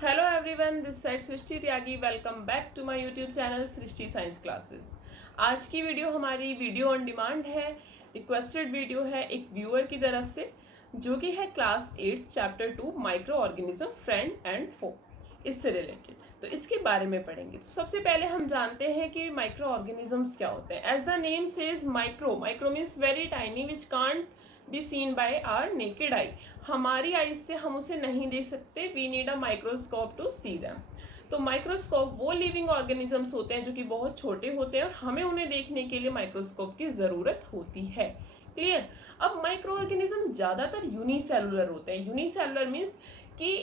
Hello everyone, this side Srishti Tyagi. Welcome back to my YouTube channel Srishti science classes. आज की video हमारी video on demand है, requested video है एक व्यूअर की तरफ से, जो कि है class 8 chapter 2 micro organism friend and foe, इससे रिलेटेड। तो इसके बारे में पढ़ेंगे। तो सबसे पहले हम जानते हैं कि माइक्रो ऑर्गेनिजम्स क्या होते हैं। As the name says micro, micro means very tiny which can't be seen by our naked eye. हमारी आई से हम उसे नहीं देख सकते, we need a microscope to see them. तो माइक्रोस्कोप वो लिविंग ऑर्गेनिजम्स होते हैं जो कि बहुत छोटे होते हैं और हमें उन्हें देखने के लिए माइक्रोस्कोप की ज़रूरत होती है। क्लियर। अब माइक्रो ऑर्गेनिज्म ज़्यादातर यूनिसेलुलर होते हैं। यूनिसेलुलर मीन्स कि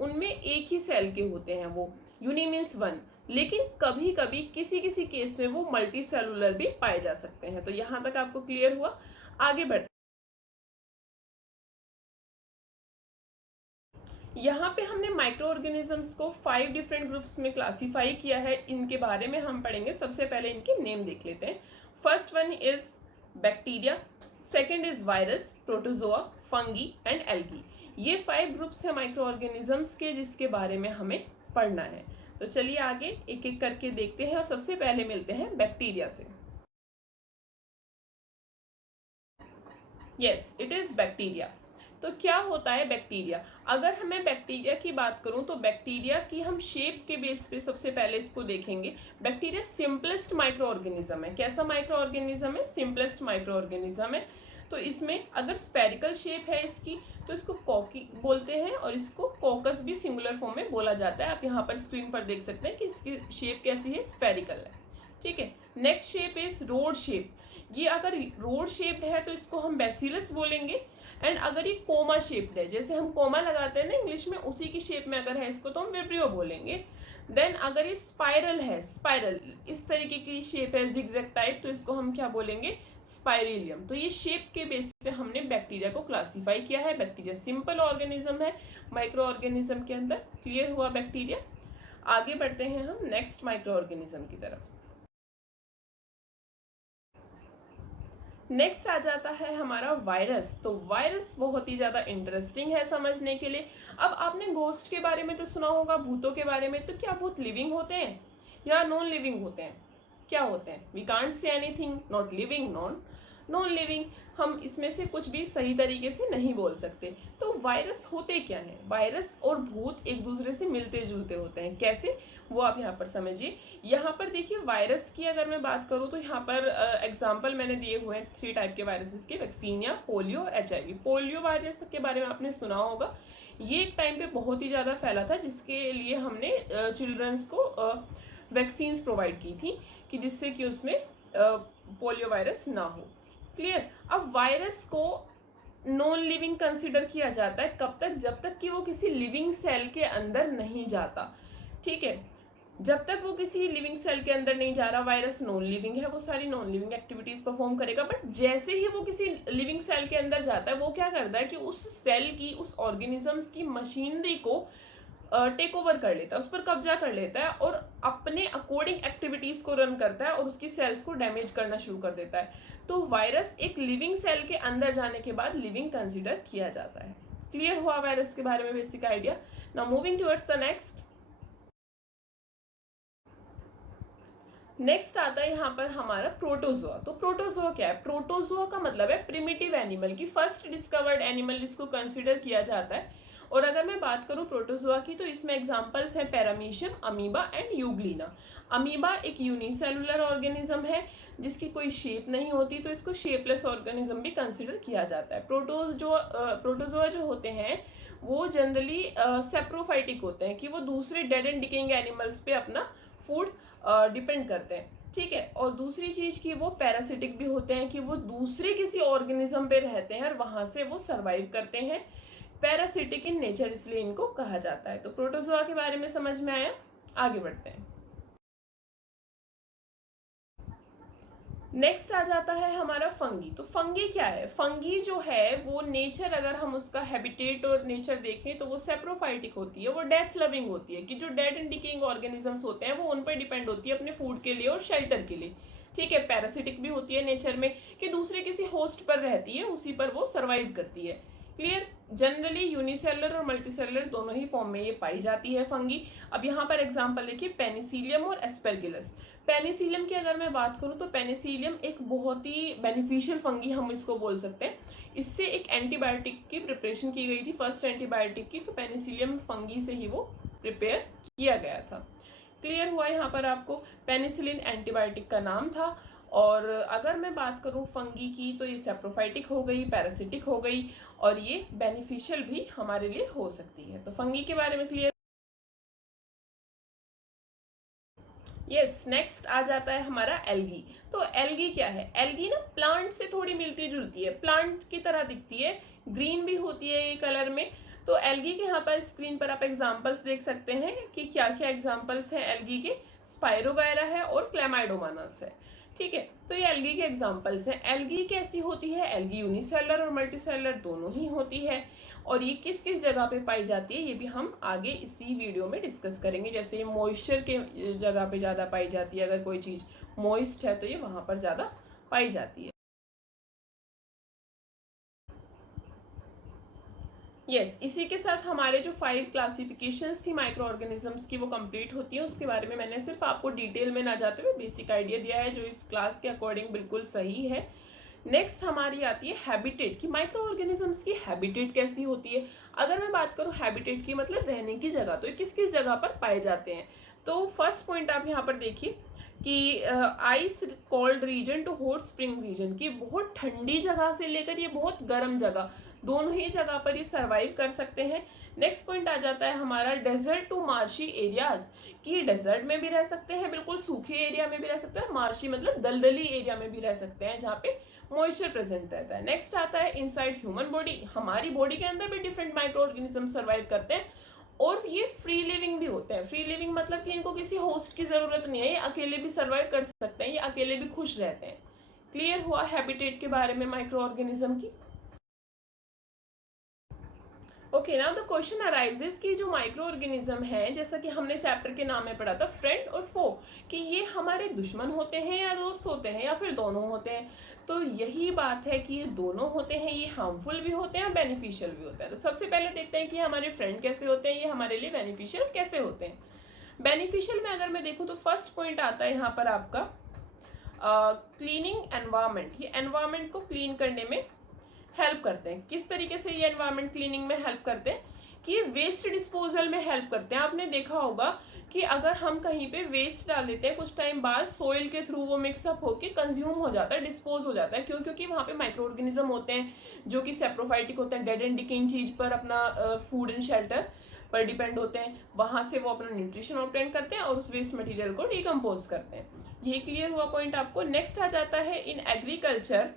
उनमें एक ही सेल के होते हैं, वो यूनि मीन्स वन, लेकिन कभी कभी किसी किसी केस में वो मल्टी सेलुलर भी पाए जा सकते हैं। तो यहाँ तक आपको क्लियर हुआ। आगे बढ़ते, यहाँ पे हमने माइक्रो ऑर्गेनिजम्स को 5 डिफरेंट ग्रुप्स में क्लासीफाई किया है। इनके बारे में हम पढ़ेंगे। सबसे पहले इनके नेम देख लेते हैं। First one is bacteria, second is virus, protozoa, fungi and algae. ये 5 ग्रुप्स हैं माइक्रो ऑर्गेनिजम्स के, जिसके बारे में हमें पढ़ना है। तो चलिए आगे एक एक करके देखते हैं और सबसे पहले मिलते हैं बैक्टीरिया से। Yes, it is bacteria. तो क्या होता है बैक्टीरिया? अगर हमें बैक्टीरिया की बात करूं तो बैक्टीरिया की हम शेप के बेस पे सबसे पहले इसको देखेंगे। बैक्टीरिया सिंपलेस्ट माइक्रो ऑर्गेनिज्म है। कैसा माइक्रो ऑर्गेनिज्म है? सिंपलेस्ट माइक्रो ऑर्गेनिज्म है। तो इसमें अगर स्फेरिकल शेप है इसकी तो इसको कॉकी बोलते हैं, और इसको कॉकस भी सिंगुलर फॉर्म में बोला जाता है। आप यहाँ पर स्क्रीन पर देख सकते हैं कि इसकी शेप कैसी है, स्फेरिकल है। ठीक है। Next shape is rod shape. ये अगर रोड शेप्ड है तो इसको हम बेसिलस बोलेंगे। एंड अगर ये कोमा शेप्ड है, जैसे हम कोमा लगाते हैं ना इंग्लिश में, उसी की शेप में अगर है इसको तो हम विब्रियो बोलेंगे। देन अगर ये स्पाइरल है, स्पाइरल इस तरीके की शेप है, जिगजैग टाइप, तो इसको हम क्या बोलेंगे? स्पाइरेलियम। तो ये शेप के बेस पे हमने बैक्टीरिया को क्लासीफाई किया है। बैक्टीरिया सिंपल ऑर्गेनिज्म है माइक्रो ऑर्गेनिज्म के अंदर। क्लियर हुआ बैक्टीरिया। आगे बढ़ते हैं हम नेक्स्ट माइक्रो ऑर्गेनिज्म की तरफ। नेक्स्ट आ जाता है हमारा वायरस। तो वायरस बहुत ही ज्यादा इंटरेस्टिंग है समझने के लिए। अब आपने घोस्ट के बारे में तो सुना होगा, भूतों के बारे में। तो क्या भूत लिविंग होते हैं या नॉन लिविंग होते हैं? क्या होते हैं? We can't say anything, not living, non living. हम इसमें से कुछ भी सही तरीके से नहीं बोल सकते। तो वायरस होते क्या हैं? वायरस और भूत एक दूसरे से मिलते जुलते होते हैं। कैसे, वो आप यहाँ पर समझिए। यहाँ पर देखिए, वायरस की अगर मैं बात करूँ तो यहाँ पर एग्जाम्पल मैंने दिए हुए हैं 3 टाइप के वायरसेस के, वैक्सीनिया, पोलियो और HIV। पोलियो वायरस के बारे में आपने सुना होगा। ये एक टाइम पे बहुत ही ज़्यादा फैला था, जिसके लिए हमने चिल्ड्रंस को वैक्सीन्स प्रोवाइड की थी कि जिससे कि उसमें पोलियो वायरस ना हो। क्लियर। अब वायरस को नॉन लिविंग कंसिडर किया जाता है कब तक? जब तक कि वो किसी लिविंग सेल के अंदर नहीं जाता। ठीक है। जब तक वो किसी लिविंग सेल के अंदर नहीं जा रहा, वायरस नॉन लिविंग है, वो सारी नॉन लिविंग एक्टिविटीज परफॉर्म करेगा। बट जैसे ही वो किसी लिविंग सेल के अंदर जाता है, वो क्या करता है कि उस सेल की, उस ऑर्गेनिजम्स की मशीनरी को टेक ओवर कर लेता है, उस पर कब्जा कर लेता है और अपने अकॉर्डिंग एक्टिविटीज को रन करता है और उसकी सेल्स को डैमेज करना शुरू कर देता है। तो वायरस एक लिविंग सेल के अंदर जाने के बाद लिविंग कंसिडर किया जाता है। क्लियर हुआ वायरस के बारे में basic idea. Now moving towards the next. Next आता है यहाँ पर हमारा प्रोटोजोआ। तो प्रोटोजोआ क्या है? प्रोटोजोआ का मतलब है प्रिमिटिव एनिमल की, फर्स्ट डिस्कवर्ड एनिमल इसको कंसिडर किया जाता है। और अगर मैं बात करूँ प्रोटोजोआ की तो इसमें एग्जांपल्स हैं paramecium, amoeba and Euglena. Amoeba एक यूनिसेलुलर ऑर्गेनिज्म है जिसकी कोई शेप नहीं होती, तो इसको शेपलेस ऑर्गेनिज्म भी कंसिडर किया जाता है। प्रोटोजोआ जो होते हैं वो जनरली सेप्रोफाइटिक होते हैं, कि वो दूसरे डेड एंड डिकेइंग एनिमल्स पे अपना फूड डिपेंड करते हैं। ठीक है। और दूसरी चीज की वो पैरासिटिक भी होते हैं, कि वो दूसरे किसी ऑर्गेनिज्म पे रहते हैं और वहां से वो सरवाइव करते हैं। पैरासिटिक इन नेचर इसलिए इनको कहा जाता है। तो प्रोटोजोआ के बारे में समझ में आया। आगे बढ़ते हैं। नेक्स्ट आ जाता है हमारा फंगी। तो फंगी क्या है? फंगी जो है वो नेचर, अगर हम उसका हैबिटेट और नेचर देखें तो वो सेप्रोफाइटिक होती है, वो डेथ लविंग होती है, कि जो डेड एंड डिकेइंग ऑर्गेनिजम्स होते हैं वो उन पर डिपेंड होती है अपने फूड के लिए और शेल्टर के लिए। ठीक है। पैरासिटिक भी होती है नेचर में, कि दूसरे किसी होस्ट पर रहती है, उसी पर वो सर्वाइव करती है। क्लियर। जनरली यूनिसेलुलर और मल्टीसेलुलर दोनों ही फॉर्म में ये पाई जाती है फंगी। अब यहाँ पर एग्जांपल देखिए, पेनिसिलियम और एस्पेरगिलस। पेनिसिलियम की अगर मैं बात करूँ तो पेनिसिलियम एक बहुत ही बेनिफिशियल फंगी हम इसको बोल सकते हैं। इससे एक एंटीबायोटिक की प्रिपरेशन की गई थी, फर्स्ट एंटीबायोटिक की, तो पेनिसिलियम फंगी से ही वो प्रिपेयर किया गया था। क्लियर हुआ यहाँ पर आपको, पेनिसिलिन एंटीबायोटिक का नाम था। और अगर मैं बात करूँ फंगी की तो ये सेप्रोफाइटिक हो गई, पैरासिटिक हो गई, और ये बेनिफिशियल भी हमारे लिए हो सकती है। तो फंगी के बारे में क्लियर। यस, नेक्स्ट आ जाता है हमारा एल्गी। तो एल्गी क्या है? एल्गी ना प्लांट से थोड़ी मिलती जुलती है, प्लांट की तरह दिखती है, ग्रीन भी होती है ये कलर में। तो एल्गी के यहाँ पर स्क्रीन पर आप एग्जांपल्स देख सकते हैं कि क्या क्या एग्जांपल्स हैं एल्गी के। स्पाइरोगायरा है और क्लेमाइडोमोनास है। ठीक है, तो ये एल्गी के एग्जांपल्स हैं। एल्गी कैसी होती है? एल्गी यूनिसेलुलर और मल्टीसेलुलर दोनों ही होती है। और ये किस किस जगह पे पाई जाती है ये भी हम आगे इसी वीडियो में डिस्कस करेंगे। जैसे ये मॉइस्चर के जगह पे ज़्यादा पाई जाती है, अगर कोई चीज़ मॉइस्ट है तो ये वहाँ पर ज़्यादा पाई जाती है। यस, इसी के साथ हमारे जो 5 क्लासिफिकेशंस थी माइक्रो ऑर्गेनिजम्स की वो कंप्लीट होती है। उसके बारे में मैंने सिर्फ आपको डिटेल में ना जाते हुए बेसिक आइडिया दिया है, जो इस क्लास के अकॉर्डिंग बिल्कुल सही है। नेक्स्ट हमारी आती है हैबिटेट की। माइक्रो ऑर्गेनिजम्स की हैबिटेट कैसी होती है? अगर मैं बात करूँ हैबिटेट की मतलब रहने की जगह, तो ये किस किस जगह पर पाए जाते हैं? तो फर्स्ट पॉइंट आप यहाँ पर देखिए कि ice cold region to hot spring region, की बहुत ठंडी जगह से लेकर ये बहुत गर्म जगह, दोनों ही जगह पर ये सर्वाइव कर सकते हैं। नेक्स्ट पॉइंट आ जाता है हमारा डेजर्ट टू मार्शी एरियाज, कि डेजर्ट में भी रह सकते हैं, बिल्कुल सूखे एरिया में भी रह सकते हैं, मार्शी मतलब दलदली एरिया में भी रह सकते हैं जहाँ पे मॉइस्चर प्रेजेंट रहता है। नेक्स्ट आता है इनसाइड ह्यूमन बॉडी, हमारी बॉडी के अंदर भी डिफरेंट माइक्रो ऑर्गेनिज्म सर्वाइव करते हैं और ये फ्री लिविंग भी होते हैं। फ्री लिविंग मतलब कि इनको किसी होस्ट की जरूरत नहीं है, ये अकेले भी सर्वाइव कर सकते हैं, ये अकेले भी खुश रहते हैं। क्लियर हुआ हैबिटेट के बारे में माइक्रो ऑर्गेनिज्म की। Okay, now the question arises कि जो माइक्रो ऑर्गेनिज्म है, जैसा कि हमने चैप्टर के नाम में पढ़ा था फ्रेंड और फो, कि ये हमारे दुश्मन होते हैं या दोस्त होते हैं या फिर दोनों होते हैं। तो यही बात है कि ये दोनों होते हैं, ये हार्मफुल भी होते हैं और बेनिफिशियल भी होते हैं। तो सबसे पहले देखते हैं कि हमारे फ्रेंड कैसे होते हैं, ये हमारे लिए बेनिफिशियल कैसे होते हैं। बेनिफिशियल में अगर मैं देखूँ तो फर्स्ट पॉइंट आता है यहाँ पर आपका क्लीनिंग एनवायरमेंट। ये एनवायरमेंट को क्लीन करने में हेल्प करते हैं। किस तरीके से ये एनवायरमेंट क्लीनिंग में हेल्प करते हैं? कि ये वेस्ट डिस्पोजल में हेल्प करते हैं। आपने देखा होगा कि अगर हम कहीं पे वेस्ट डाल देते हैं, कुछ टाइम बाद सोइल के थ्रू वो मिक्सअप होकर कंज्यूम हो जाता है, डिस्पोज हो जाता है। क्यों? क्योंकि वहाँ पे माइक्रो ऑर्गेनिज्म होते हैं जो कि सेप्रोफाइटिक होते हैं, डेड एंड डिकेइंग चीज पर अपना फूड एंड शेल्टर पर डिपेंड होते हैं। वहां से वो अपना न्यूट्रिशन ऑब्टेन करते हैं और उस वेस्ट मटेरियल को डिकम्पोज करते हैं। ये क्लियर हुआ पॉइंट आपको। नेक्स्ट आ जाता है in agriculture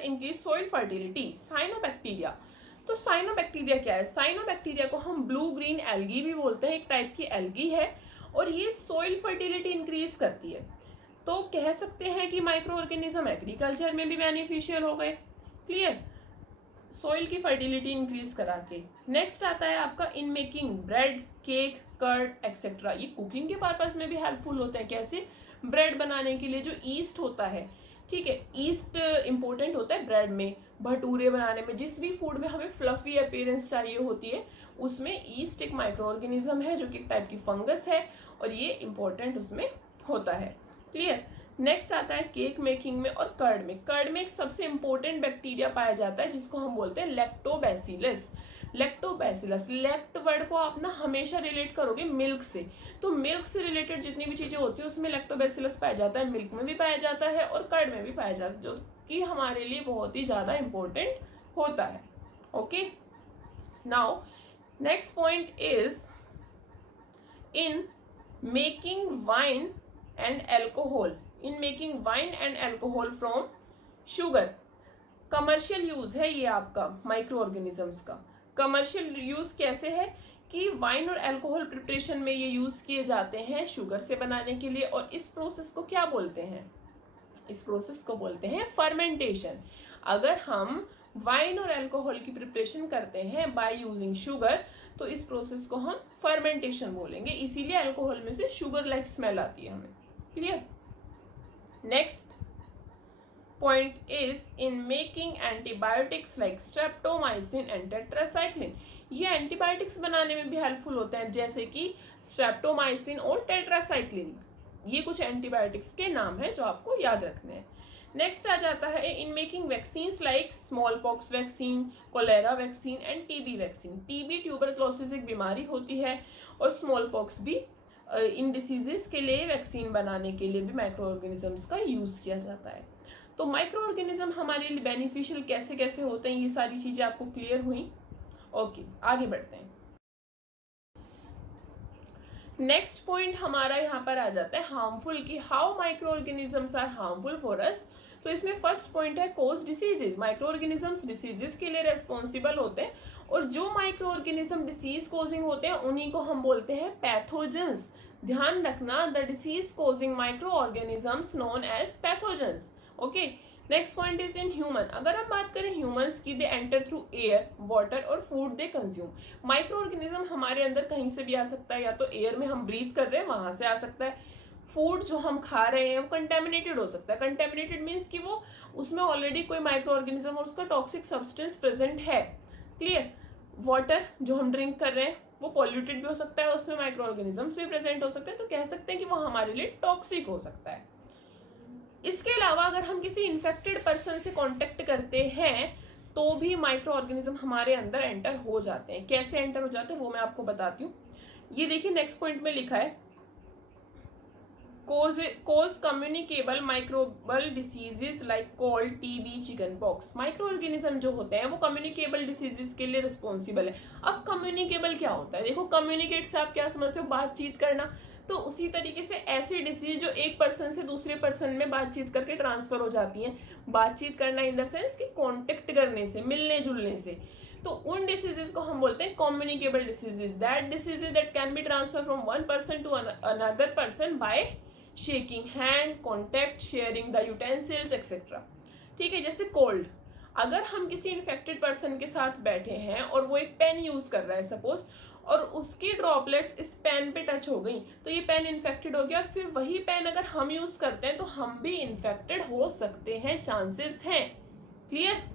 increase soil fertility, cyanobacteria. तो साइनोबैक्टीरिया क्या है? साइनोबैक्टीरिया को हम ब्लू ग्रीन एल्गी भी बोलते हैं, एक टाइप की एल्गी है और ये सॉइल फर्टिलिटी इंक्रीज करती है। तो कह सकते हैं कि माइक्रो ऑर्गेनिज्म एग्रीकल्चर में भी बेनिफिशियल हो गए। क्लियर, सॉइल की फर्टिलिटी इंक्रीज करा के। नेक्स्ट आता है आपका in making bread, cake, curd etcetera. ये कुकिंग के पर्पस में भी हेल्पफुल होते हैं। कैसे? ब्रेड बनाने के लिए जो ईस्ट होता है, ठीक है, ईस्ट इंपॉर्टेंट होता है ब्रेड में, भटूरे बनाने में, जिस भी फूड में हमें फ्लफी अपीयरेंस चाहिए होती है उसमें ईस्ट एक माइक्रो ऑर्गेनिज्म है जो कि एक टाइप की फंगस है और ये इंपॉर्टेंट उसमें होता है। क्लियर। नेक्स्ट आता है केक मेकिंग में और कर्ड में। कर्ड में एक सबसे इंपॉर्टेंट बैक्टीरिया पाया जाता है जिसको हम बोलते हैं लैक्टोबैसिलस। लैक्टोबैसिलस, लैक्ट वर्ड को आप ना हमेशा रिलेट करोगे मिल्क से, तो मिल्क से रिलेटेड जितनी भी चीजें होती है उसमें लैक्टोबैसिलस पाया जाता है। मिल्क में भी पाया जाता है और कर्ड में भी पाया जाता है, जो कि हमारे लिए बहुत ही ज्यादा इंपॉर्टेंट होता है। Okay, now next point is in making wine and alcohol, in making wine and alcohol from sugar. Commercial use है ये आपका माइक्रो ऑर्गेनिजम्स का। कमर्शियल यूज कैसे है कि वाइन और अल्कोहल प्रिपरेशन में ये यूज किए जाते हैं शुगर से बनाने के लिए। और इस प्रोसेस को क्या बोलते हैं? इस प्रोसेस को बोलते हैं फर्मेंटेशन। अगर हम वाइन और अल्कोहल की प्रिपरेशन करते हैं बाय यूजिंग शुगर तो इस प्रोसेस को हम फर्मेंटेशन बोलेंगे। इसीलिए अल्कोहल में से शुगर लाइक स्मेल आती है हमें। Clear. Next point is in making antibiotics like streptomycin and tetracycline. ये एंटीबायोटिक्स बनाने में भी हेल्पफुल होते हैं, जैसे कि स्ट्रेप्टोमाइसिन और टेट्रासाइक्लिन। ये कुछ एंटीबायोटिक्स के नाम हैं जो आपको याद रखने हैं। नेक्स्ट आ जाता है in making vaccines like smallpox vaccine, cholera vaccine and TB vaccine. TB tuberculosis एक बीमारी होती है और स्मॉल पॉक्स भी। इन डिसीजेस के लिए वैक्सीन बनाने के लिए भी माइक्रो ऑर्गेनिजम्स का यूज़ किया जाता है। तो माइक्रो ऑर्गेनिज्म हमारे लिए बेनिफिशियल कैसे कैसे होते हैं, ये सारी चीज़ें आपको क्लियर हुई। ओके, आगे बढ़ते हैं। नेक्स्ट पॉइंट हमारा यहाँ पर आ जाता है हार्मफुल, की how microorganisms are harmful for us. तो इसमें फर्स्ट पॉइंट है cause diseases. Microorganisms diseases के लिए रेस्पॉन्सिबल होते हैं, और जो माइक्रो ऑर्गेनिज्म डिसीज कोजिंग होते हैं उन्हीं को हम बोलते हैं पैथोजेंस। ध्यान रखना, the disease causing micro organisms known as pathogens. Okay, next point is in human. अगर हम बात करें ह्यूमंस की, they enter through air, water और food they consume. Micro organism हमारे अंदर कहीं से भी आ सकता है, या तो एयर में हम ब्रीथ कर रहे हैं वहां से आ सकता है, फूड जो हम खा रहे हैं वो कंटेमिनेटेड हो सकता है। कंटेमिनेटेड मीन्स कि वो उसमें ऑलरेडी कोई माइक्रो ऑर्गेनिज्म और उसका टॉक्सिक सब्सटेंस प्रेजेंट है। क्लियर। वाटर जो हम ड्रिंक कर रहे हैं वो पॉल्यूटेड भी हो सकता है, उसमें माइक्रो ऑर्गेनिजम्स भी प्रेजेंट हो सकते हैं, तो कह सकते हैं कि वो हमारे लिए टॉक्सिक हो सकता है। इसके अलावा अगर हम किसी इन्फेक्टेड पर्सन से कांटेक्ट करते हैं तो भी माइक्रो ऑर्गेनिज्म हमारे अंदर एंटर हो जाते हैं। कैसे एंटर हो जाते हैं वो मैं आपको बताती हूँ। ये देखिए नेक्स्ट पॉइंट में लिखा है cause communicable microbial diseases like cold, TB, chicken pox. Micro organism जो होते हैं वो कम्युनिकेबल डिसीजेस के लिए रिस्पॉन्सिबल है। अब कम्युनिकेबल क्या होता है, देखो कम्युनिकेट से आप क्या समझते हो, बातचीत करना। तो उसी तरीके से ऐसी डिसीज जो एक पर्सन से दूसरे पर्सन में बातचीत करके ट्रांसफर हो जाती हैं। बातचीत करना इन द सेंस कि कॉन्टेक्ट करने से, मिलने जुलने से, तो उन डिसीजेस को हम बोलते हैं communicable diseases. That diseases that can be transfer from one person to another person by shaking hand, contact, sharing the utensils etcetera. ठीक है, जैसे कोल्ड, अगर हम किसी इन्फेक्टेड पर्सन के साथ बैठे हैं और वो एक पेन यूज कर रहा है सपोज, और उसकी ड्रॉपलेट्स इस पेन पे टच हो गई तो ये पेन इन्फेक्टेड हो गया, और फिर वही पेन अगर हम यूज करते हैं तो हम भी इन्फेक्टेड हो सकते हैं, चांसेस हैं। Clear.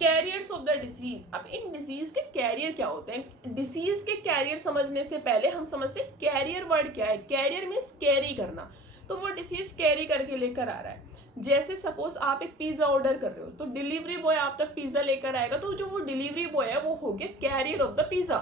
Carriers of the disease. अब इन डिसीज के कैरियर क्या होते हैं, डिसीज के कैरियर समझने से पहले हम समझते हैं कैरियर वर्ड क्या है। कैरियर मीन्स कैरी करना, तो वो डिसीज कैरी करके लेकर आ रहा है। जैसे सपोज आप एक पिज्जा ऑर्डर कर रहे हो तो डिलीवरी बॉय आप तक पिज्जा लेकर आएगा, तो जो वो डिलीवरी बॉय है वो हो गया कैरियर ऑफ द पिज्जा।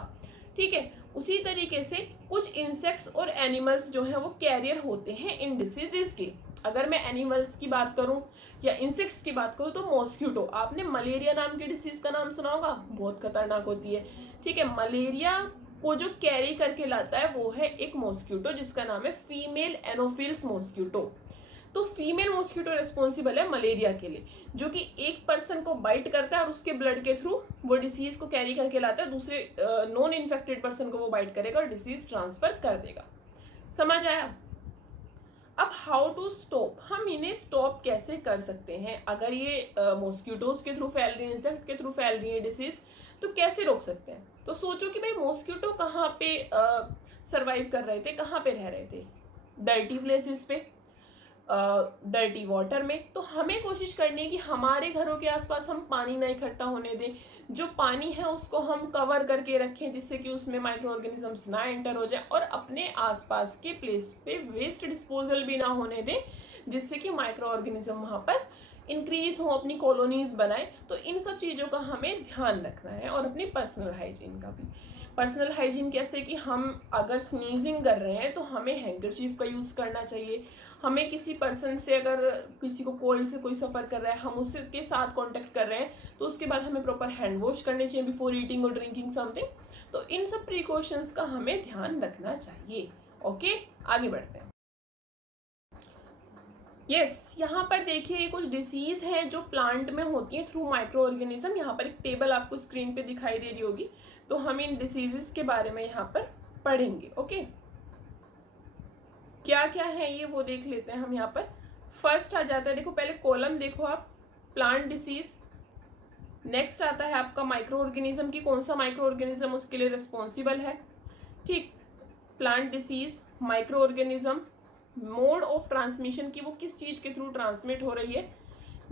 ठीक है, उसी तरीके से कुछ इंसेक्ट्स और एनिमल्स जो है वो कैरियर होते हैं इन डिसीजेस के। अगर मैं एनिमल्स की बात करूं या इंसेक्ट्स की बात करूं तो मॉस्किटो, आपने मलेरिया नाम की डिसीज का नाम सुना होगा, बहुत खतरनाक होती है। ठीक है, मलेरिया को जो कैरी करके लाता है वो है एक मॉस्किटो जिसका नाम है फीमेल एनोफिल्स मॉस्किटो। तो फीमेल मॉस्किटो रिस्पॉन्सिबल है मलेरिया के लिए, जो कि एक पर्सन को बाइट करता है और उसके ब्लड के थ्रू वो डिसीज को कैरी करके लाता है, दूसरे नॉन इन्फेक्टेड पर्सन को वो बाइट करेगा और डिसीज ट्रांसफर कर देगा। समझ आया। अब हाउ टू स्टॉप, हम इन्हें स्टॉप कैसे कर सकते हैं। अगर ये मॉस्किटोज के थ्रू फैल रही है, इंसेक्ट के थ्रू फैल रही है डिसीज, तो कैसे रोक सकते हैं। तो सोचो कि भाई मॉस्किटो कहाँ पे सरवाइव कर रहे थे, कहाँ पे रह रहे थे, डर्टी प्लेसेस पे, डर्टी वाटर में। तो हमें कोशिश करनी है कि हमारे घरों के आसपास हम पानी ना इकट्ठा होने दें, जो पानी है उसको हम कवर करके रखें जिससे कि उसमें माइक्रो ऑर्गेनिजम्स ना एंटर हो जाए, और अपने आसपास के प्लेस पे वेस्ट डिस्पोजल भी ना होने दें जिससे कि माइक्रो ऑर्गेनिज्म वहाँ पर इंक्रीज हो, अपनी कॉलोनीज बनाए। तो इन सब चीज़ों का हमें ध्यान रखना है, और अपनी पर्सनल हाइजीन का भी। पर्सनल हाइजीन कैसे कि हम अगर स्नीजिंग कर रहे हैं तो हमें हैंकरचीफ का यूज़ करना चाहिए। हमें किसी पर्सन से, अगर किसी को कोल्ड से कोई सफ़र कर रहा है, हम उसके साथ कांटेक्ट कर रहे हैं तो उसके बाद हमें प्रॉपर हैंड वॉश करने चाहिए बिफोर ईटिंग और ड्रिंकिंग समथिंग। तो इन सब प्रिकॉशंस का हमें ध्यान रखना चाहिए। ओके, आगे बढ़ते हैं। यस, यहाँ पर देखिए ये कुछ डिसीज हैं जो प्लांट में होती हैं थ्रू माइक्रो ऑर्गेनिज्म। यहाँ पर एक टेबल आपको स्क्रीन पे दिखाई दे रही होगी, तो हम इन डिसीजेस के बारे में यहाँ पर पढ़ेंगे। ओके, क्या क्या है ये वो देख लेते हैं हम। यहाँ पर फर्स्ट आ जाता है, देखो पहले कॉलम देखो आप, प्लांट डिसीज। नेक्स्ट आता है आपका माइक्रो ऑर्गेनिज्म की कौन सा माइक्रो ऑर्गेनिज्म उसके लिए रिस्पॉन्सिबल है। ठीक, plant disease, micro organism, mode of transmission की वो किस चीज़ के थ्रू ट्रांसमिट हो रही है।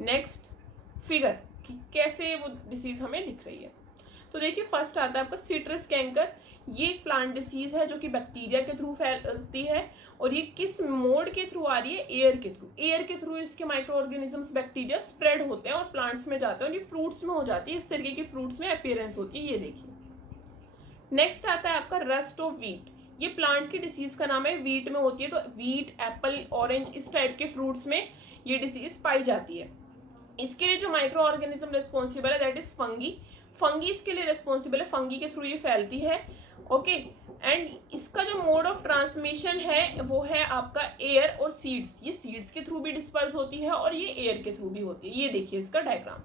नेक्स्ट फिगर कि कैसे वो डिसीज हमें दिख रही है। तो देखिए फर्स्ट आता है आपका सिट्रस कैंकर। ये एक प्लांट डिसीज है जो कि बैक्टीरिया के थ्रू फैलती है और ये किस मोड के थ्रू आ रही है, एयर के थ्रू। एयर के थ्रू इसके माइक्रो ऑर्गेनिजम्स बैक्टीरिया स्प्रेड होते हैं और प्लांट्स में जाते हैं और ये फ्रूट्स में हो जाती है, इस तरीके की फ्रूट्स में अपीयरेंस होती है, ये देखिए। नेक्स्ट आता है आपका रस्ट ऑफ व्हीट। ये प्लांट की डिसीज का नाम है, व्हीट में होती है, तो व्हीट, एप्पल, ऑरेंज इस टाइप के फ्रूट्स में ये डिसीज पाई जाती है। इसके लिए जो माइक्रो ऑर्गेनिज्म रिस्पॉन्सिबल है दैट इज फंगी। फंगी इसके लिए रिस्पॉन्सिबल है, फंगी के थ्रू ये फैलती है। ओके एंड इसका जो मोड ऑफ ट्रांसमिशन है वो है आपका एयर और सीड्स। ये सीड्स के थ्रू भी डिस्पर्स होती है और ये एयर के थ्रू भी होती है, ये देखिए इसका डायग्राम।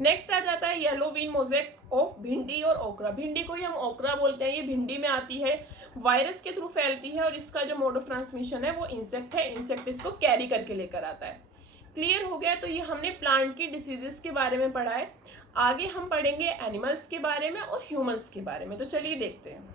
नेक्स्ट आ जाता है येलो वीन मोजेक ऑफ भिंडी और ओकरा। भिंडी को ही हम ओकरा बोलते हैं, ये भिंडी में आती है, वायरस के थ्रू फैलती है और इसका जो मोड ऑफ ट्रांसमिशन है वो इंसेक्ट है, इंसेक्ट इसको कैरी करके लेकर आता है। क्लियर हो गया। तो ये हमने प्लांट की डिसीजेस के बारे में पढ़ा है। आगे हम पढ़ेंगे एनिमल्स के बारे में और ह्यूमंस के बारे में, तो चलिए देखते हैं।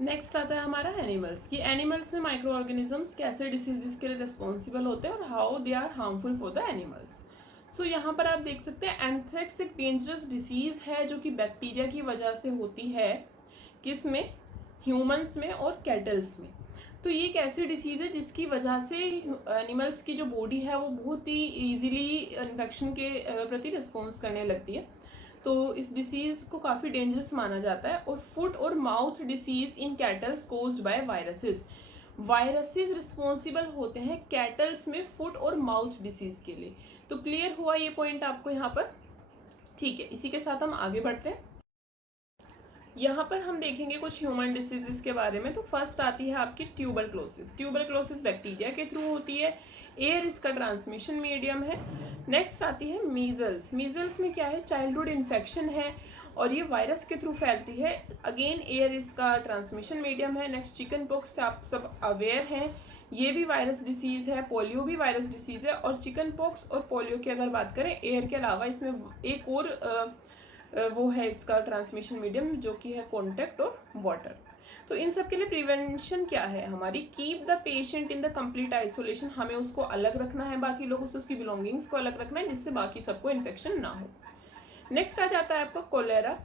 नेक्स्ट आता है हमारा एनिमल्स की। एनिमल्स में माइक्रो ऑर्गेनिजम्स कैसे डिसीजेस के लिए रिस्पॉन्सिबल होते हैं और how they are harmful for the animals. So यहाँ पर आप देख सकते हैं एंथ्रेक्स एक डेंजरस डिसीज है जो कि बैक्टीरिया की वजह से होती है, किस में, ह्यूमंस में और कैटल्स में। तो ये एक ऐसी डिसीज़ है जिसकी वजह से एनिमल्स की जो बॉडी है वो बहुत ही ईजिली इन्फेक्शन के प्रति रिस्पॉन्स करने लगती है। तो इस डिसीज़ को काफ़ी डेंजरस माना जाता है। और फुट और mouth disease in kettles caused by viruses. Viruses responsible होते हैं कैटल्स में फुट और माउथ डिसीज़ के लिए। तो क्लियर हुआ ये पॉइंट आपको यहाँ पर, ठीक है। इसी के साथ हम आगे बढ़ते हैं। यहाँ पर हम देखेंगे कुछ ह्यूमन डिसीजेस के बारे में। तो फर्स्ट आती है आपकी ट्यूबरक्लोसिस। ट्यूबरक्लोसिस बैक्टीरिया के थ्रू होती है, एयर इसका ट्रांसमिशन मीडियम है। नेक्स्ट आती है मीजल्स। मीजल्स में क्या है, चाइल्डहुड इन्फेक्शन है और ये वायरस के थ्रू फैलती है, अगेन एयर इसका ट्रांसमिशन मीडियम है। नेक्स्ट चिकन पॉक्स से आप सब अवेयर हैं, ये भी वायरस डिसीज़ है। पोलियो भी वायरस डिसीज़ है। और चिकन पॉक्स और पोलियो की अगर बात करें, एयर के अलावा इसमें एक और वो है इसका ट्रांसमिशन मीडियम जो कि है कॉन्टैक्ट और वाटर। तो इन सब के लिए प्रिवेंशन क्या है हमारी, keep the patient in the complete isolation. हमें उसको अलग रखना है बाकी लोगों से, उसकी बिलोंगिंग्स को अलग रखना है जिससे बाकी सबको इन्फेक्शन ना हो। नेक्स्ट आ जाता है आपका कोलेरा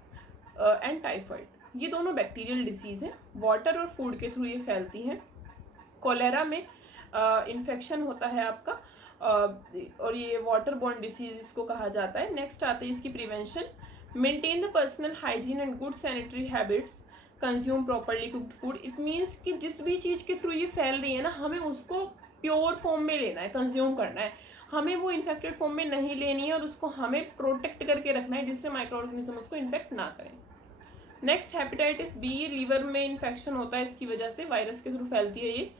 एंड टाइफाइड। ये दोनों बैक्टीरियल डिसीज़ हैं, वाटर और फूड के थ्रू ये फैलती हैं। कोलेरा में इन्फेक्शन होता है आपका और ये वाटर बॉर्न डिसीज इसको कहा जाता है। नेक्स्ट आते हैं इसकी prevention, maintain the personal hygiene and good sanitary habits, consume properly cooked food. It means कि जिस भी चीज़ के थ्रू ये फैल रही है ना, हमें उसको प्योर फॉर्म में लेना है, कंज्यूम करना है, हमें वो इन्फेक्टेड फॉर्म में नहीं लेनी है और उसको हमें प्रोटेक्ट करके रखना है जिससे माइक्रो ऑर्गेनिज्म उसको इन्फेक्ट ना करें। नेक्स्ट हेपेटाइटिस बी, ये लीवर में इन्फेक्शन होता है, इसकी वजह से वायरस के थ्रू फैलती है ये।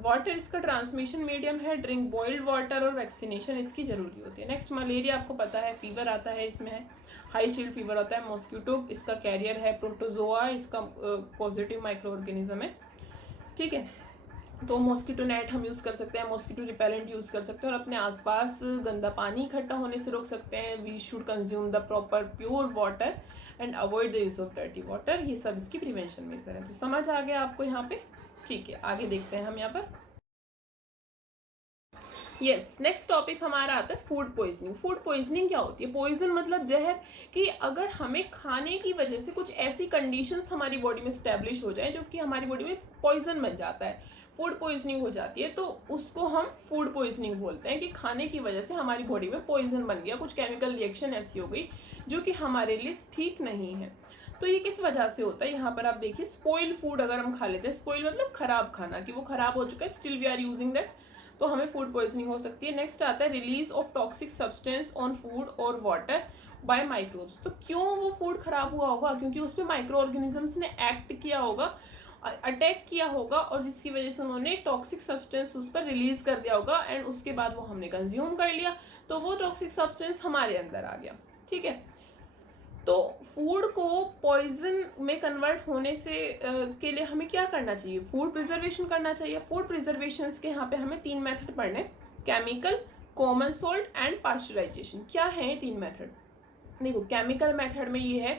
वाटर इसका ट्रांसमिशन मीडियम है, ड्रिंक बॉइल्ड वाटर और वैक्सीनेशन इसकी जरूरी होती है। नेक्स्ट मलेरिया आपको पता है, फीवर आता है, इसमें है हाई चिल्ड फीवर होता है। मॉस्किटो इसका कैरियर है, प्रोटोजोआ इसका पॉजिटिव माइक्रो ऑर्गेनिज्म है, ठीक है। तो मॉस्किटो नेट हम यूज़ कर सकते हैं, मॉस्किटो रिपेलेंट यूज़ कर सकते हैं और अपने आसपास गंदा पानी इकट्ठा होने से रोक सकते हैं। We should consume the proper pure water and avoid the use of dirty water. ये सब इसकी प्रिवेंशन मेजर है। तो समझ आ गया आपको यहाँ पे, ठीक है। आगे देखते हैं हम यहाँ पर। यस, नेक्स्ट टॉपिक हमारा आता है फूड पॉइजनिंग। फूड पॉइजनिंग क्या होती है, पॉइजन मतलब जहर, कि अगर हमें खाने की वजह से कुछ ऐसी कंडीशंस हमारी बॉडी में स्टैब्लिश हो जाए जो कि हमारी बॉडी में पॉइजन बन जाता है, फूड पॉइजनिंग हो जाती है, तो उसको हम फूड पॉइजनिंग बोलते हैं। कि खाने की वजह से हमारी बॉडी में पॉइजन बन गया, कुछ केमिकल रिएक्शन ऐसी हो गई जो कि हमारे लिए ठीक नहीं है। तो ये किस वजह से होता है, यहाँ पर आप देखिए, स्पॉइल फूड अगर हम खा लेते हैं, स्पॉइल मतलब खराब खाना, कि वो खराब हो चुका है, still we are using that, तो हमें फूड पॉइजनिंग हो सकती है। नेक्स्ट आता है release of toxic substance on food और वाटर बाय माइक्रोब्स। तो क्यों वो फूड खराब हुआ होगा, क्योंकि उस पर माइक्रो ऑर्गेनिजम्स ने एक्ट किया होगा, अटैक किया होगा और जिसकी वजह से उन्होंने टॉक्सिक सब्सटेंस उस पर रिलीज कर दिया होगा एंड उसके बाद वो हमने कंज्यूम कर लिया, तो वो टॉक्सिक सब्सटेंस हमारे अंदर आ गया, ठीक है। तो फूड को पॉइजन में कन्वर्ट होने से के लिए हमें क्या करना चाहिए, फूड प्रिजर्वेशन करना चाहिए। फूड प्रिजर्वेशन के यहाँ पे हमें 3 मेथड पढ़ने, chemical, common salt and pasteurisation. क्या है ये 3 मेथड, देखो केमिकल मेथड में ये है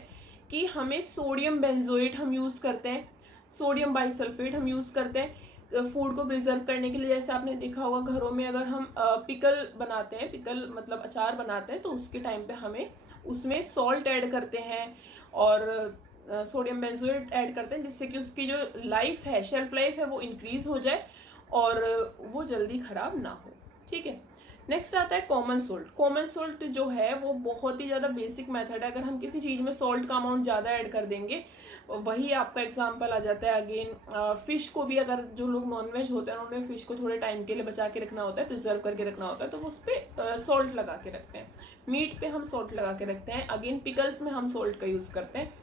कि हमें सोडियम बेंजोएट हम यूज़ करते हैं। सोडियम बाइसल्फेट हम यूज़ करते हैं फूड को प्रिजर्व करने के लिए। जैसे आपने देखा होगा घरों में अगर हम पिकल बनाते हैं, पिकल मतलब अचार बनाते हैं, तो उसके टाइम पे हमें उसमें सॉल्ट ऐड करते हैं और सोडियम बेंजोएट ऐड करते हैं, जिससे कि उसकी जो लाइफ है, शेल्फ लाइफ है, वो इंक्रीज हो जाए और वो जल्दी ख़राब ना हो। ठीक है, नेक्स्ट आता है कॉमन सोल्ट। कॉमन सोल्ट जो है वो बहुत ही ज़्यादा बेसिक मेथड है। अगर हम किसी चीज़ में सॉल्ट का अमाउंट ज़्यादा ऐड कर देंगे, वही आपका एग्जांपल आ जाता है अगेन फिश को भी, अगर जो लोग नॉनवेज होते हैं उन्होंने फिश को थोड़े टाइम के लिए बचा के रखना होता है, प्रिजर्व करके रखना होता है, तो वो उस पर सॉल्ट लगा के रखते हैं। मीट पे हम सॉल्ट लगा के रखते हैं। अगेन पिकल्स में हम सॉल्ट का यूज़ करते हैं।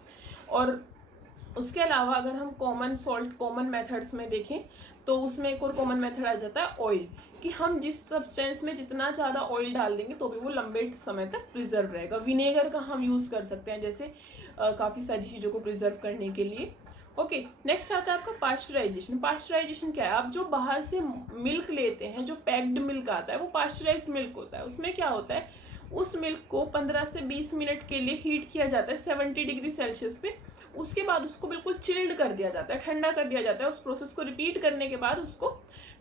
और उसके अलावा अगर हम कॉमन सॉल्ट कॉमन मेथड्स में देखें तो उसमें एक और कॉमन मेथड आ जाता है ऑयल, कि हम जिस सब्सटेंस में जितना ज़्यादा ऑयल डाल देंगे तो भी वो लंबे समय तक प्रिजर्व रहेगा। विनेगर का हम यूज़ कर सकते हैं जैसे काफ़ी सारी चीज़ों को प्रिजर्व करने के लिए। ओके, नेक्स्ट आता है आपका पास्चराइजेशन। पास्चराइजेशन क्या है? आप जो बाहर से मिल्क लेते हैं, जो पैक्ड मिल्क आता है वो पास्चराइज मिल्क होता है। उसमें क्या होता है, उस मिल्क को 15 से 20 मिनट के लिए हीट किया जाता है 70 डिग्री सेल्सियस पे। उसके बाद उसको बिल्कुल चिल्ड कर दिया जाता है, ठंडा कर दिया जाता है। उस प्रोसेस को रिपीट करने के बाद उसको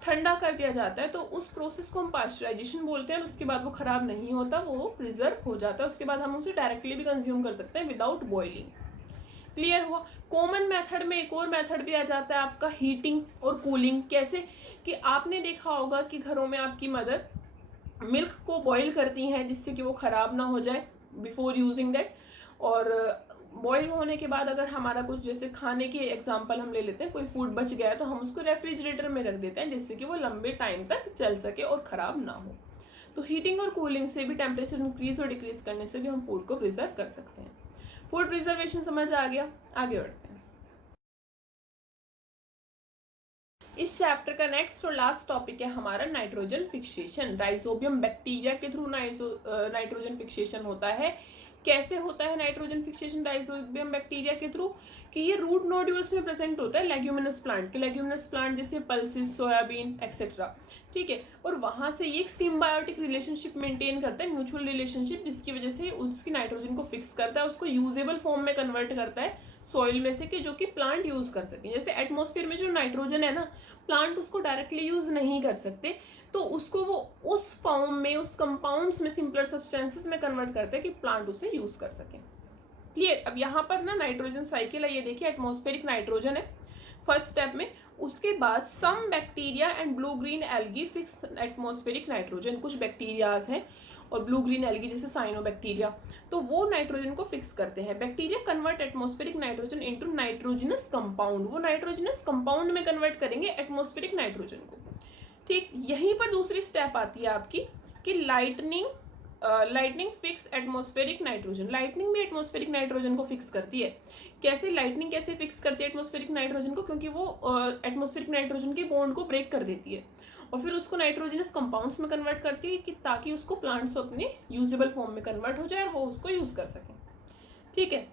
ठंडा कर दिया जाता है, तो उस प्रोसेस को हम पास्चराइजेशन बोलते हैं। उसके बाद वो खराब नहीं होता, वो प्रिजर्व हो जाता है। उसके बाद हम उसे डायरेक्टली भी कंज्यूम कर सकते हैं विदाउट बॉइलिंग। क्लियर हुआ? कॉमन मेथड में एक और मेथड भी आ जाता है आपका हीटिंग और कूलिंग। कैसे कि आपने देखा होगा कि घरों में आपकी मदर मिल्क को बॉईल करती हैं जिससे कि वो ख़राब ना हो जाए बिफोर यूजिंग दैट। और बॉईल होने के बाद अगर हमारा कुछ, जैसे खाने के एग्जांपल हम ले लेते हैं, कोई फूड बच गया है तो हम उसको रेफ्रिजरेटर में रख देते हैं जिससे कि वो लंबे टाइम तक चल सके और ख़राब ना हो। तो हीटिंग और कूलिंग से भी, टेम्परेचर इंक्रीज और डिक्रीज करने से भी हम फूड को प्रिजर्व कर सकते हैं। फूड प्रिजर्वेशन समझ आ गया? आगे बढ़ते हैं। इस चैप्टर का नेक्स्ट और लास्ट टॉपिक है हमारा नाइट्रोजन फिक्सेशन। राइजोबियम बैक्टीरिया के थ्रू नाइट्रोजन फिक्सेशन होता है। कैसे होता है नाइट्रोजन फिक्सेशन राइजोबियम बैक्टीरिया के थ्रू? कि ये रूट नोड्यूल्स में प्रेजेंट होता है लेग्यूमिनस प्लांट के, लेग्यूमिनस प्लांट जैसे पल्सिस, सोयाबीन एक्सेट्रा। ठीक है, और वहां से ये एक सिम्बायोटिक रिलेशनशिप मेंटेन करता है, म्यूचुअल रिलेशनशिप, जिसकी वजह से उसकी नाइट्रोजन को फिक्स करता है, उसको यूजेबल फॉर्म में कन्वर्ट करता है सॉइल में से, कि जो कि प्लांट यूज कर सके। जैसे एटमॉस्फेयर में जो नाइट्रोजन है ना, प्लांट उसको डायरेक्टली यूज नहीं कर सकते, तो उसको वो उस फॉर्म में, उस कंपाउंड्स में, सिंपलर सब्सटेंसेस में कन्वर्ट करते हैं कि प्लांट उसे यूज कर सके। क्लियर? अब यहाँ पर ना नाइट्रोजन साइकिल है, ये देखिए एटमॉस्फेरिक नाइट्रोजन है फर्स्ट स्टेप में। उसके बाद some bacteria and blue green algae fix atmospheric nitrogen. कुछ बैक्टीरियाज हैं और ब्लू ग्रीन एल्गी जैसे साइनोबैक्टीरिया, तो वो नाइट्रोजन को फिक्स करते हैं। Bacteria convert atmospheric nitrogen into nitrogenous compound. वो नाइट्रोजनस कंपाउंड में कन्वर्ट करेंगे एटमॉस्फेरिक नाइट्रोजन को। ठीक, यहीं पर दूसरी स्टेप आती है आपकी कि lightning fix atmospheric nitrogen. Lightning में एटमॉस्फेरिक नाइट्रोजन को फिक्स करती है। कैसे लाइटनिंग कैसे फिक्स करती है एटमॉस्फेरिक नाइट्रोजन को? क्योंकि वो एटमॉस्फेरिक नाइट्रोजन के बॉन्ड को ब्रेक कर देती है और फिर उसको नाइट्रोजनस कंपाउंड्स में कन्वर्ट करती है, कि ताकि उसको प्लांट्स अपने यूजेबल फॉर्म में कन्वर्ट हो जाए और वो उसको यूज कर सकें। ठीक है,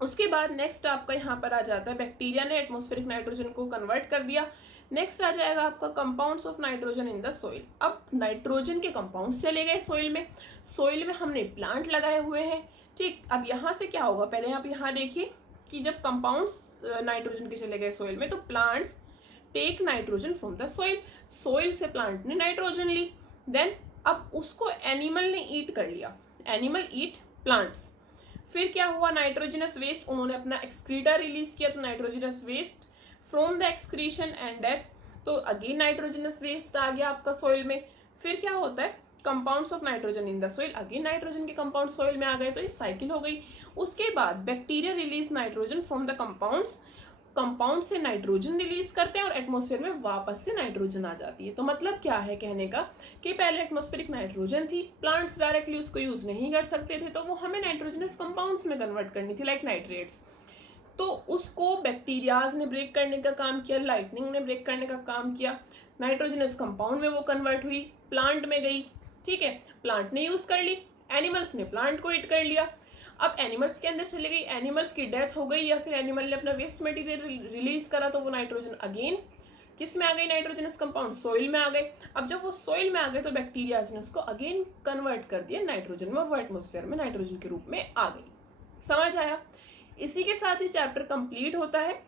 उसके बाद नेक्स्ट आपका यहाँ पर आ जाता है, बैक्टीरिया ने एटमॉस्फेरिक नाइट्रोजन को कन्वर्ट कर दिया। नेक्स्ट आ जाएगा आपका compounds of nitrogen in the soil. अब नाइट्रोजन के कंपाउंड्स चले गए सोइल में। सोइल में हमने प्लांट लगाए हुए हैं। ठीक, अब यहाँ से क्या होगा, पहले आप यहाँ देखिए कि जब कंपाउंड्स नाइट्रोजन के चले गए सोइल में, तो plants take nitrogen from the soil. Soil से प्लांट ने नाइट्रोजन ली, देन अब उसको एनिमल ने ईट कर लिया, एनिमल ईट प्लांट्स। फिर क्या हुआ, नाइट्रोजनस वेस्ट, उन्होंने अपना एक्सक्रीटा रिलीज किया, तो nitrogenous waste from the excretion and death, तो अगेन नाइट्रोजनस वेस्ट आ गया आपका सॉइल में। फिर क्या होता है, compounds of nitrogen in the soil, again nitrogen के कंपाउंड सॉइल में आ गए, तो ये साइकिल हो गई। उसके बाद bacteria release nitrogen from the compounds, compound से नाइट्रोजन रिलीज करते हैं और एटमॉस्फेयर में वापस से नाइट्रोजन आ जाती है। तो मतलब क्या है कहने का, कि पहले एटमॉस्फेरिक नाइट्रोजन थी, प्लांट्स डायरेक्टली उसको यूज नहीं कर सकते थे, तो वो हमें नाइट्रोजनस कंपाउंड्स में कन्वर्ट करनी थी, लाइक नाइट्रेट्स। तो उसको बैक्टीरियाज ने ब्रेक करने का काम किया, लाइटनिंग ने ब्रेक करने का काम किया, नाइट्रोजनस कंपाउंड में वो कन्वर्ट हुई, प्लांट में गई। ठीक है, प्लांट ने यूज कर ली, एनिमल्स ने प्लांट को ईट कर लिया। अब एनिमल्स के अंदर चले गई, एनिमल्स की डेथ हो गई या फिर एनिमल ने अपना वेस्ट मटेरियल रिलीज करा, तो वो नाइट्रोजन अगेन किस में आ गई, नाइट्रोजनस कंपाउंड सॉइल में आ गए। अब जब वो सॉइल में आ गए तो बैक्टीरियाज ने उसको अगेन कन्वर्ट कर दिया नाइट्रोजन में, वो एटमॉस्फेयर में नाइट्रोजन के रूप में आ गई। समझ आया? इसी के साथ ही चैप्टर कंप्लीट होता है।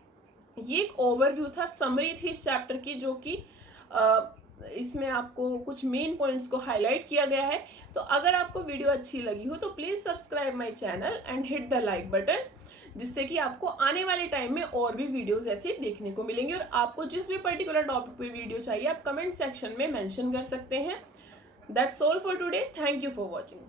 ये एक ओवरव्यू था, समरी थी इस चैप्टर की, जो कि इसमें आपको कुछ मेन पॉइंट्स को हाईलाइट किया गया है। तो अगर आपको वीडियो अच्छी लगी हो तो please subscribe my channel and hit the like button, जिससे कि आपको आने वाले टाइम में और भी वीडियोस ऐसे देखने को मिलेंगे। और आपको जिस भी पर्टिकुलर टॉपिक पे वीडियो चाहिए आप कमेंट सेक्शन में मेंशन कर सकते हैं। That's all for today, thank you for watching.